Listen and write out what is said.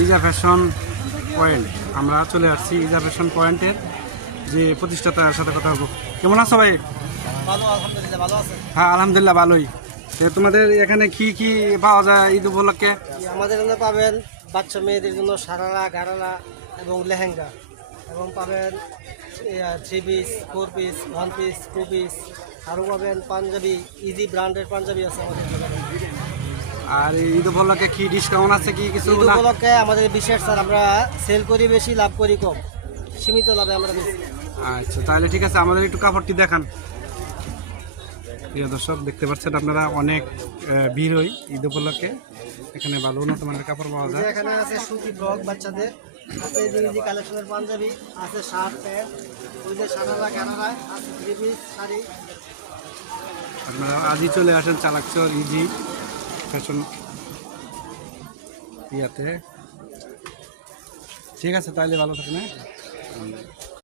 ইজা fashion point. আমরা চলে আসছি ইজা ফ্যাশন পয়েন্টের যে প্রতিষ্ঠাতার সাথে কথা বলবো। কেমন আছো ভাই? ভালো, আলহামদুলিল্লাহ। ভালো আছেন? হ্যাঁ আলহামদুলিল্লাহ ভালোই। তোমাদের এখানে কি কি পাওয়া যায় ঈদ উপলক্ষে? আমাদের এখানে পাবেন বাচ্চা মেয়েদের জন্য সারারা, গারারা এবং লেহেঙ্গা, এবং পাবেন 3 পিস, 4 পিস, 1 পিস, 2 পিস, আরও পাবেন পাঞ্জাবি, ইজি ব্র্যান্ডের পাঞ্জাবি আছে আমাদের দোকানে। আর এই ঈদ উপলক্ষে কি ডিসকাউন্ট আছে কি কিছু? ঈদ উপলক্ষে আমাদের বিশেষ স্যার, আমরা সেল করি বেশি, লাভ করি কম, সীমিত লাভে আমরা বেশি। আচ্ছা তাহলে ঠিক আছে, আমাদের একটু কাপড়টি দেখান। প্রিয় দর্শক দেখতে পাচ্ছেন আপনারা, অনেক ভিড় হয় ঈদ উপলক্ষে। এখানে ভালো উন্নত মানের কাপড় পাওয়া যায়। এখানে আছে সুতি ফ্রক বাচ্চাদের, আছে ইজি কালেকশনের পাঞ্জাবি, আছে শার্ট প্যান্ট, ওই যে সারারা, গারারা আছে, 3 পিস শাড়ি। আপনারা আজই চলে আসেন চালাকচর ইজি ফ্যাশন ইয়াতে। ঠিক আছে তাহলে ভালো থাকেন। হ্যাঁ।